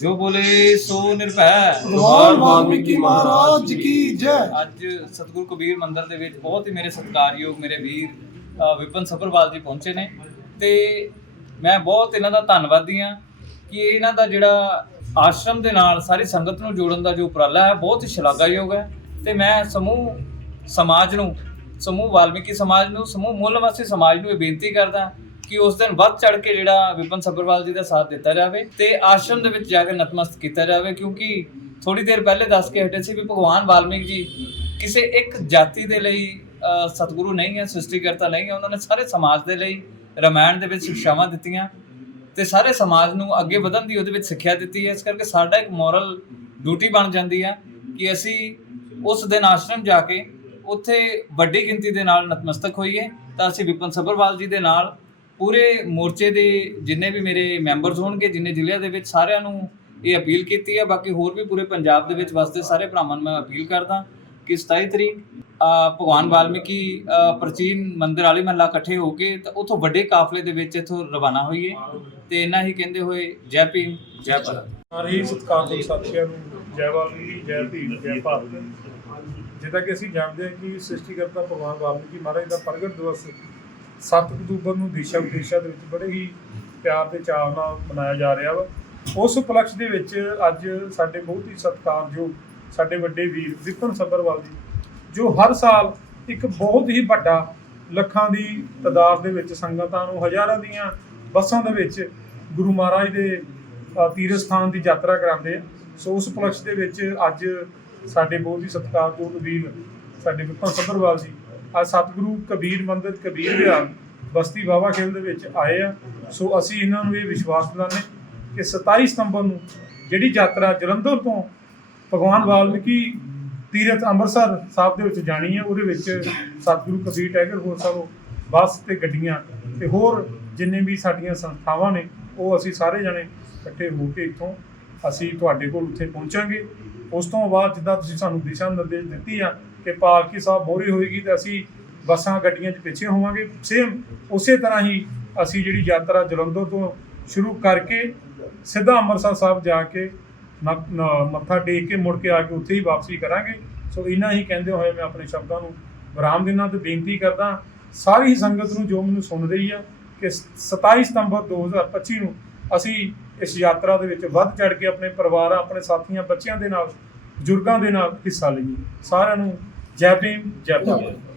ਜੋ ਬੋਲੇ ਸੋ ਨਿਰਭੈ। ਭਗਵਾਨ ਵਾਲਮੀਕੀ ਮਹਾਰਾਜ ਕੀ ਜੈ। ਅੱਜ ਸਤਿਗੁਰੂ ਕਬੀਰ ਮੰਦਿਰ ਦੇ ਵਿੱਚ ਬਹੁਤ ਹੀ ਮੇਰੇ ਸਤਿਕਾਰਯੋਗ ਮੇਰੇ ਵੀਰ ਅ, ਵਿਪਨ ਸਫਰਵਾਲ ਜੀ ਪਹੁੰਚੇ ਨੇ। ਤੇ ਮੈਂ ਬਹੁਤ ਇਹਨਾਂ ਦਾ ਧੰਨਵਾਦੀ ਹਾਂ ਕਿ ਇਹਨਾਂ ਦਾ ਜਿਹੜਾ ਆਸ਼ਰਮ ਦੇ ਨਾਲ ਸਾਰੀ ਸੰਗਤ ਨੂੰ ਜੋੜਨ ਦਾ ਜੋ ਉਪਰਾਲਾ ਹੈ ਬਹੁਤ ਹੀ ਸ਼ਲਾਘਾਯੋਗ ਹੈ। ਤੇ ਮੈਂ ਸਮੂਹ ਸਮਾਜ ਨੂੰ ਸਮੂਹ ਵਾਲਮੀਕੀ ਸਮਾਜ ਨੂੰ ਸਮੂਹ ਮੁੱਲ ਵਾਸੀ ਸਮਾਜ ਨੂੰ ਇਹ ਬੇਨਤੀ ਕਰਦਾ ਕਿ ਉਸ ਦਿਨ ਵੱਧ ਚੜ ਕੇ ਜਿਹੜਾ ਵਿਪਨ ਸੱਭਰਵਾਲ ਜੀ ਦਾ ਸਾਥ ਦਿੱਤਾ ਜਾਵੇ ਤੇ ਆਸ਼ਰਮ ਦੇ ਵਿੱਚ ਜਾ ਕੇ ਨਤਮਸਤਕ ਕੀਤਾ ਜਾਵੇ, ਕਿਉਂਕਿ ਥੋੜੀ ਦੇਰ ਪਹਿਲੇ ਦੱਸ ਕੇ ਹਟੇ ਸੀ ਵੀ ਭਗਵਾਨ ਵਾਲਮੀਕ ਜੀ ਕਿਸੇ ਇੱਕ ਜਾਤੀ ਦੇ ਲਈ ਸਤਿਗੁਰੂ ਨਹੀਂ ਹੈ, ਸ੍ਰਿਸ਼ਟੀਕਰਤਾ ਨਹੀਂ ਹੈ, ਉਹਨਾਂ ਨੇ ਸਾਰੇ ਸਮਾਜ ਦੇ ਲਈ ਰਮਾਇਣ ਦੇ ਵਿੱਚ ਸਿੱਖਿਆਵਾਂ ਦਿੱਤੀਆਂ ਤੇ ਸਾਰੇ ਸਮਾਜ ਨੂੰ ਅੱਗੇ ਵਧਣ ਦੀ ਉਹਦੇ ਵਿੱਚ ਸਿੱਖਿਆ ਦਿੱਤੀ ਹੈ। ਇਸ ਕਰਕੇ ਸਾਡਾ ਇੱਕ ਮੋਰਲ ਡਿਊਟੀ ਬਣ ਜਾਂਦੀ ਹੈ ਕਿ ਅਸੀਂ ਉਸ ਦਿਨ ਆਸ਼ਰਮ ਜਾ ਕੇ ਉੱਥੇ ਵੱਡੀ ਗਿਣਤੀ ਦੇ ਨਾਲ ਨਤਮਸਤਕ ਹੋਈਏ ਤਾਂ ਅਸੀਂ ਵਿਪਨ ਸੱਭਰਵਾਲ ਜੀ ਦੇ ਨਾਲ ਪੂਰੇ ਮੋਰਚੇ ਦੇ ਜਿੰਨੇ ਵੀ ਮੇਰੇ ਮੈਂਬਰਸ ਹੋਣਗੇ ਜਿੰਨੇ ਜ਼ਿਲ੍ਹਿਆਂ ਦੇ ਵਿੱਚ ਸਾਰਿਆਂ ਨੂੰ ਇਹ ਅਪੀਲ ਕੀਤੀ ਹੈ ਬਾਕੀ ਹੋਰ ਵੀ ਪੂਰੇ ਪੰਜਾਬ ਦੇ ਵਿੱਚ ਵਸਦੇ ਸਾਰੇ ਭਰਾਵਾਂ ਨੂੰ ਮੈਂ ਅਪੀਲ ਕਰਦਾ ਕਿ 27 ਤਰੀਕ ਭਗਵਾਨ ਵਾਲਮੀਕੀ ਅ, ਪ੍ਰਾਚੀਨ ਮੰਦਿਰ ਵਾਲੇ ਮਹੱਲਾ ਇਕੱਠੇ ਹੋ ਕੇ ਤਾਂ ਉਥੋਂ ਵੱਡੇ ਕਾਫਲੇ ਦੇ ਵਿੱਚ ਇਥੋਂ ਰਵਾਨਾ ਹੋਈਏ ਤੇ ਇਹਨਾਂ ਹੀ ਕਹਿੰਦੇ ਹੋਏ ਜੈ ਭੀਮ ਜੈ ਭਾਰਤ। ਸਾਰੇ ਸਤਿਕਾਰਯੋਗ ਸਾਥੀਆਂ ਨੂੰ ਜੈ ਵਾਲਮੀਕੀ ਜੈ ਭੀਮ ਜੈ ਭਾਰਤ। ਜਿੱਦਾਂ ਕਿ ਅਸੀਂ ਜਾਣਦੇ ਹਾਂ ਕਿ ਸ੍ਰਿਸ਼ਟੀਕਰਤਾ ਭਗਵਾਨ ਵਾਲਮੀਕੀ ਮਹਾਰਾਜ ਦਾ ਪ੍ਰਗਟ ਦਿਵਸ 7 ਅਕਤੂਬਰ ਨੂੰ ਦੇਸ਼ਾਂ ਵਿਦੇਸ਼ਾਂ ਦੇ ਵਿੱਚ ਬੜੇ ਹੀ ਪਿਆਰ ਤੇ ਚਾਅ ਨਾਲ ਮਨਾਇਆ ਜਾ ਰਿਹਾ ਵਾ। ਉਸ ਉਪਲਕਸ਼ ਦੇ ਵਿੱਚ ਅੱਜ ਸਾਡੇ ਬਹੁਤ ਹੀ ਸਤਿਕਾਰਯੋਗ ਸਾਡੇ ਵੱਡੇ ਵੀਰ ਵਿਪਨ ਸੱਭਰਵਾਲ ਜੀ, ਜੋ ਹਰ ਸਾਲ ਇੱਕ ਬਹੁਤ ਹੀ ਵੱਡਾ ਲੱਖਾਂ ਦੀ ਤਾਦਾਦ ਦੇ ਵਿੱਚ ਸੰਗਤਾਂ ਨੂੰ ਹਜ਼ਾਰਾਂ ਦੀਆਂ ਬੱਸਾਂ ਦੇ ਵਿੱਚ ਗੁਰੂ ਮਹਾਰਾਜ ਦੇ ਤੀਰਥ ਸਥਾਨ ਦੀ ਯਾਤਰਾ ਕਰਾਉਂਦੇ ਆ। ਸੋ ਉਸ ਉਪਲਕਸ਼ ਦੇ ਵਿੱਚ ਅੱਜ ਸਾਡੇ ਬਹੁਤ ਹੀ ਸਤਿਕਾਰਯੋਗ ਵੀਰ ਸਾਡੇ ਵਿਪਨ ਸੱਭਰਵਾਲ ਜੀ ਅੱਜ ਸਤਿਗੁਰੂ ਕਬੀਰ ਮੰਦਿਰ ਕਬੀਰ ਵਿਹਾਰ ਬਸਤੀ ਬਾਬਾ ਖੇਲ ਦੇ ਵਿੱਚ ਆਏ ਆ। ਸੋ ਅਸੀਂ ਇਹਨਾਂ ਨੂੰ ਇਹ ਵਿਸ਼ਵਾਸ ਦਿਲਾਉਂਦੇ ਕਿ 27 ਸਤੰਬਰ ਨੂੰ ਜਿਹੜੀ ਯਾਤਰਾ ਜਲੰਧਰ ਤੋਂ ਭਗਵਾਨ ਵਾਲਮੀਕੀ ਤੀਰਥ ਅੰਮ੍ਰਿਤਸਰ ਸਾਹਿਬ ਦੇ ਵਿੱਚ ਜਾਣੀ ਹੈ ਉਹਦੇ ਵਿੱਚ ਸਤਿਗੁਰੂ ਕਬੀਰ ਟਾਈਗਰ ਹੋਰ ਸਾਹਿਬ, ਬੱਸ ਤੇ ਗੱਡੀਆਂ ਤੇ ਹੋਰ ਜਿੰਨੇ ਵੀ ਸਾਡੀਆਂ ਸੰਸਥਾਵਾਂ ਨੇ, ਉਹ ਅਸੀਂ ਸਾਰੇ ਜਣੇ ਇਕੱਠੇ ਹੋ ਕੇ ਇੱਥੋਂ ਅਸੀਂ ਤੁਹਾਡੇ ਕੋਲ ਉੱਥੇ ਪਹੁੰਚਾਂਗੇ। ਉਸ ਤੋਂ ਬਾਅਦ ਜਿੱਦਾਂ ਤੁਸੀਂ ਸਾਨੂੰ ਦਿਸ਼ਾ ਨਿਰਦੇਸ਼ ਦਿੱਤੀ ਆ ਕਿ ਪਾਲਕੀ ਸਾਹਿਬ ਮੋਹਰੀ ਹੋਏਗੀ ਤੇ ਅਸੀਂ ਬੱਸਾਂ ਗੱਡੀਆਂ 'ਚ ਪਿੱਛੇ ਹੋਵਾਂਗੇ। ਸੇਮ ਉਸੇ ਤਰ੍ਹਾਂ ਹੀ ਅਸੀਂ ਜਿਹੜੀ ਯਾਤਰਾ ਜਲੰਧਰ ਤੋਂ ਸ਼ੁਰੂ ਕਰਕੇ ਸਿੱਧਾ ਅੰਮ੍ਰਿਤਸਰ ਸਾਹਿਬ ਜਾ ਕੇ ਮੱਥਾ ਟੇਕ ਕੇ ਮੁੜ ਕੇ ਆ ਕੇ ਉੱਥੇ ਹੀ ਵਾਪਸੀ ਕਰਾਂਗੇ। ਸੋ ਇਹਨਾਂ ਹੀ ਕਹਿੰਦੇ ਹੋਏ ਮੈਂ ਆਪਣੇ ਸ਼ਬਦਾਂ ਨੂੰ ਵਿਰਾਮ ਦਿਨਾਂ ਤੇ ਬੇਨਤੀ ਕਰਦਾ, ਸਾਰੀ ਸੰਗਤ ਨੂੰ ਜੋ ਮੈਨੂੰ ਸੁਣ ਰਹੀ ਆ ਕਿ 27 ਸਤੰਬਰ 2025 ਨੂੰ ਅਸੀਂ ਇਸ ਯਾਤਰਾ ਦੇ ਵਿੱਚ ਵੱਧ ਚੜ ਕੇ ਆਪਣੇ ਪਰਿਵਾਰਾਂ, ਆਪਣੇ ਸਾਥੀਆਂ, ਬੱਚਿਆਂ ਦੇ ਨਾਲ ਬਜ਼ੁਰਗਾਂ ਦੇ ਨਾਲ ਹਿੱਸਾ ਲਈਏ। ਸਾਰਿਆਂ ਨੂੰ ਜੈ ਭੀਮ, ਜੈ ਭਾਰਤ।